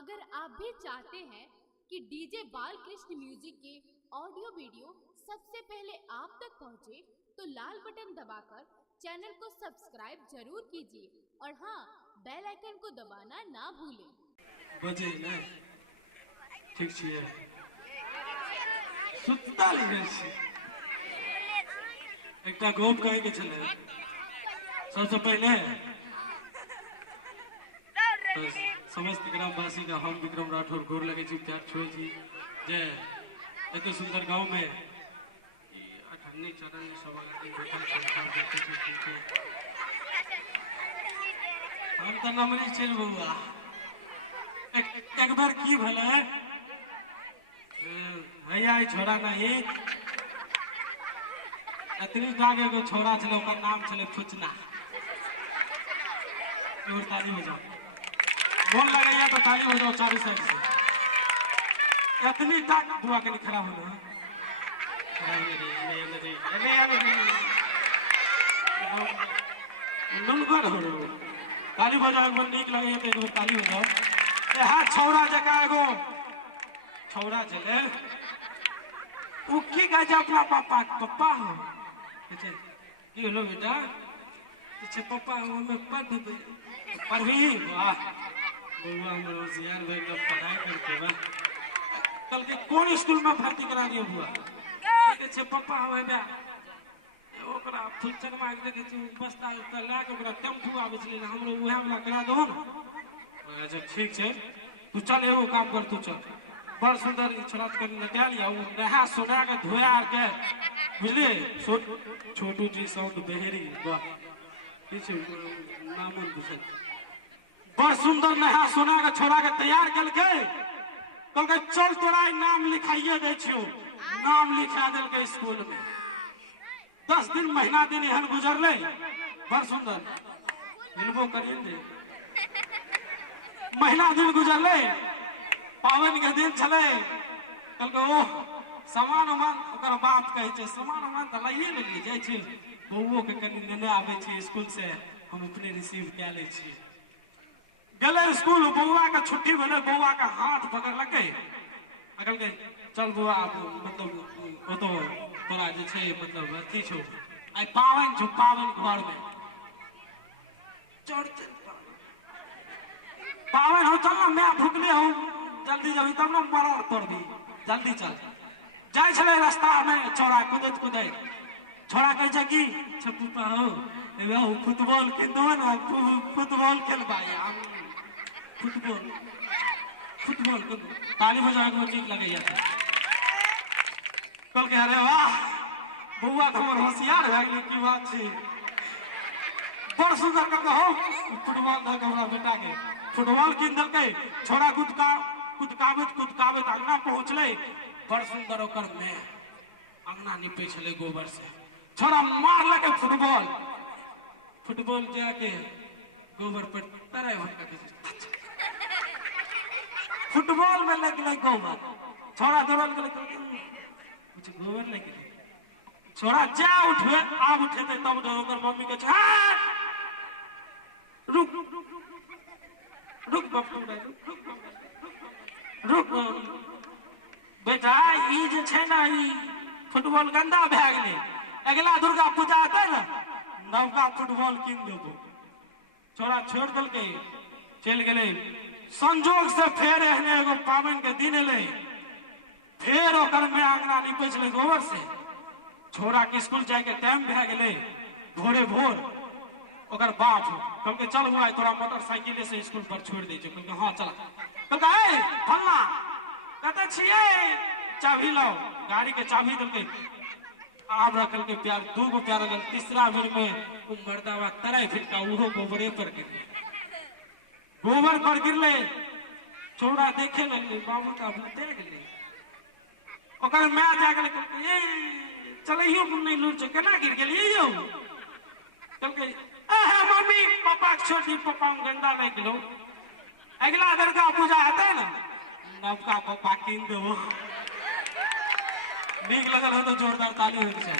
अगर आप भी चाहते हैं कि डीजे बालकृष्ण म्यूजिक के ऑडियो वीडियो सबसे पहले आप तक पहुंचे, तो लाल बटन दबाकर चैनल को सब्सक्राइब जरूर कीजिए और हाँ, बेल आइकन को दबाना ना भूलें। बजे ना ठीक छिए सुत्ता लगै छी। एकटा गप कहे के छले सबसे पहले तो समस्त ग्रामवासी का हम विक्रम राठौर गोर लगे छी, प्यार छुए छी जे एते सुंदर गांव में अठन्नी चरन्नी सभागाती बैठल छै। हम तो नमरी छै बउआ। एक बार की भले भैया छोड़ा नहीं अतनी टाग एगो छोड़ा छले, ओकर नाम छले फुचना। और ताली बजाओ, बोल लगैया तो ताली बजाओ चारों साइड से। इतनी टाग बुआ के नहीं खड़ा होना नलगर हो रो ताली बजाओ। एक बार नीक लगैया तो एक बार ताली बजाओ। यहाँ छौड़ा जगह एगो छौड़ा चले उ की कहे छै अपना पापा पप्पा हो की होलो बेटा पीछे पापा हमें पढ़ी। वाह बउआ हमर होशियार भाई का पढ़ाई करके बा। कल के कौन स्कूल में भर्ती करा दियो बुआ? कहै छै पापा हमें बा ओकरा फुलचनमा के देखे छी बस्ता उस्ता ला के ओकरा टेम्पू आबै छलै, हमरो उहे वाला करा दहो न। अच्छा ठीक है, तू चल एगो काम कर, तू चल बड़ सुंदर छोड़ा कर लटा लिया नहा सोना के धोया के बुझलिए। छोटू जी साउंड बहेरी वाह पीछे नामन पूछे बड़ सुंदर नहा सोना के छोड़ा के तैयार कल के कहलके चल तोरा नाम लिखाइए दे छियो। नाम लिखा दिल के स्कूल में 10 दिन महीना दिन एहन गुजरले बड़ सुंदर मिलबो करिए महीना दिन गुजरले। पावन के दिन चले कहलके ओ सामान उमान ओकर बात कहे छै सामान उमान त लाइए लेलिए जाय छै बउओ के कनी नेने आबै छै स्कूल से, हम अपने रिसीव क ले छी। गेले स्कूल बउआ के छुट्टी भेले, बउआ के हाथ पकड़लके कहलके चल बउआ मतलब ओ तो तोरा जे छै मतलब अथी छौ आई पावन छौ, पावन घर में चढ़ पावन हो चल ना मैं भूखले हूँ जल्दी जल्दी तब ना मरड़ पड़बी जल्दी चल। जाय छले रास्ता में छोड़ा कूदत कूदत छोड़ा कहे छै कि छपुपा हो एगो फुटबॉल के दो ना फुटबॉल खेलबाई फुटबॉल फुटबॉल को ताली बजाए को ठीक लगैया था। कल के अरे वाह बउआ तो हमर होशियार भए गेलै की बात छै बड़ सुंदर करके हो फुटबॉल धर के हमरा बेटा के फुटबॉल कीन देलकै। छोड़ा कुदकाबैत कुदकाबैत अंगना पहुंचले बड़ सुंदर ओकर में अंगना निपे छले गोबर से। छोड़ा मारलके फुटबॉल फुटबॉल जाके गोबर पर तराई भटका फुटबॉल में लग गई गोबर। छोड़ा दौड़ल गेलै कुछ गोबर लग गेलै। छोड़ा जा उठे आब उठेते तब ओकर मम्मी के छै रुक रुक बप्पू रुक बेटा ई जे छै ना ई फुटबॉल गंदा भए गेलै, अगला दुर्गा पूजा आते ना नवका फुटबॉल कीन देबो। छोड़ा छोड़ देलकै चल गेलै। संजोग से फेर एहने एगो पावन के दिन एले, फेर ओकर में अंगना निपै छलै गोबर से। छोड़ा के स्कूल जाए के टाइम भए गेलै भोरे भोर ओकर बाप कहलकै चल हुआ तोरा मोटरसाइकिल से स्कूल पर छोड़ दे छै। कहलकै हाँ चल। कहलकै ए फल्ला कतऽ छियै चाभी लाओ, गाड़ी के चाभी देलकै आब रखल के प्यार दूगो प्यार लगल। तीसरा बेर में उ मर्दावा तराई फिटका उहो गोबरे पर गिरले गोबर पर गिरले। छोड़ा देखे लगले बाबू का भूते गेले ओकर माय जा गेलै कहलकै ए चलैयो नहीं लूर छै केना गिर गेलियै यौ? कहलकै अहे मम्मी पापा के छोड़ दी पापा में गंदा लग गेलो, अगला दुर्गा पूजा हेतै ना नवका पापा कीन देबो। नीक लगल हो तो जोरदार ताली होके छै।